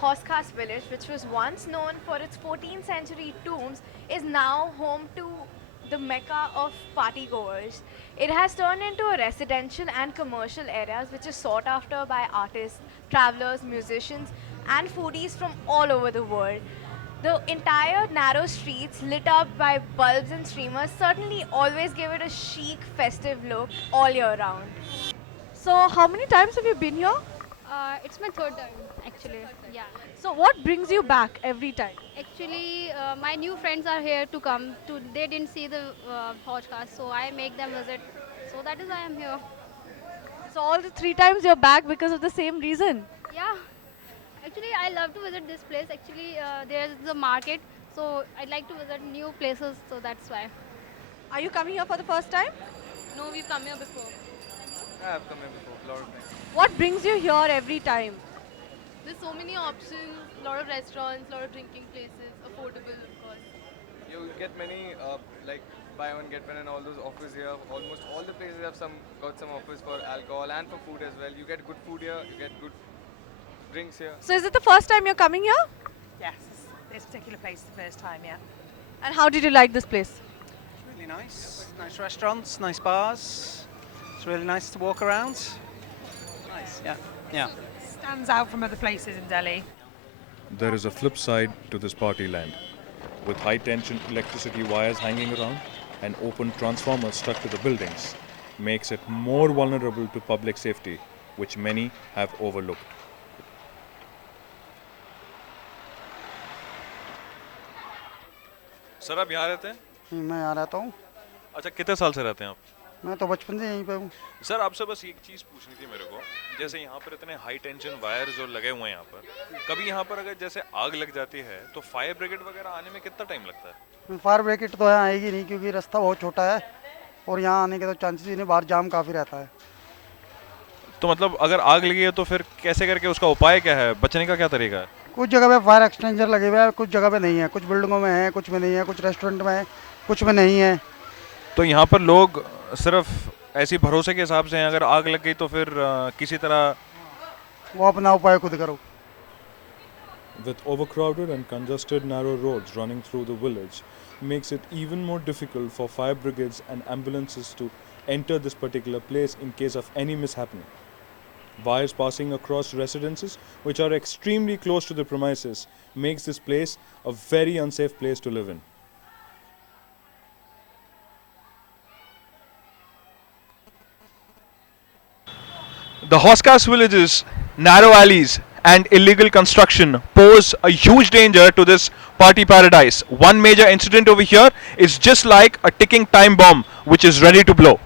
Hoskas village, which was once known for its 14th century tombs, is now home to the mecca of partygoers. It has turned into a residential and commercial areas which is sought after by artists, travelers, musicians, and foodies from all over the world. The entire narrow streets lit up by bulbs and streamers certainly always give it a chic, festive look all year round. So, how many times have you been here? It's my third time actually. Yeah. So, what brings you back every time? Actually, my new friends are here to come. To they didn't see the podcast, so I make them visit. So that is why I'm here. So, all the three times you're back because of the same reason. Yeah. Actually, I love to visit this place. Actually, there's the market, so I'd like to visit new places. So that's why. Are you coming here for the first time? No, we've come here before. Yeah, I've come here before, a lot of times. What brings you here every time? There's so many options, a lot of restaurants, a lot of drinking places, affordable of course. You get many like buy one get one and all those offers here. Almost all the places have got some offers for alcohol and for food as well. You get good food here, you get good drinks here. So, is it the first time you're coming here? Yes, this particular place is the first time, yeah. And how did you like this place? Really nice. Nice restaurants, nice bars. It's really nice to walk around. Nice, yeah. Yeah. Stands out from other places in Delhi. There is a flip side to this party land. With high tension electricity wires hanging around and open transformers stuck to the buildings, makes it more vulnerable to public safety, which many have overlooked. Sir आप यहाँ रहते हैं? मैं यहाँ रहता हूँ। अच्छा कितने साल से रहते हैं आप? मैं तो बचपन से यहीं पे हूँ। सर आपसे बस एक चीज़ पूछनी थी मेरे को, जैसे यहाँ पर इतने हाई टेंशन वायर जो लगे हुए हैं यहाँ पर, कभी यहाँ पर अगर जैसे आग लग जाती है तो फायर ब्रिगेड वगैरह आने में कितना टाइम लगता है? फायर ब्रिगेड तो यहाँ आएगी नहीं क्योंकि रास्ता बहुत छोटा है और यहाँ आने के तो चांसेस ही नहीं, बाहर जाम काफ़ी रहता है। तो मतलब अगर आग लगी है तो फिर कैसे करके उसका उपाय क्या है, बचने का क्या तरीका है? कुछ जगह पे फायर एक्सटेंजर लगे हुए हैं, कुछ जगह पे नहीं है, कुछ बिल्डिंगों में है, कुछ में नहीं है, कुछ रेस्टोरेंट में है, कुछ में नहीं है। तो यहाँ पर लोग सिर्फ ऐसी भरोसे के हिसाब से हैं, अगर आग लग गई तो फिर किसी तरह वो अपना उपाय खुद करो। With overcrowded and congested narrow roads running through the village, makes it even more difficult for fire brigades and ambulances to enter this particular place in case of any mishappening. Wires passing across residences, which are extremely close to the premises, makes this place a very unsafe place to live in. The Hoskas villages, narrow alleys and illegal construction pose a huge danger to this party paradise. One major incident over here is just like a ticking time bomb which is ready to blow.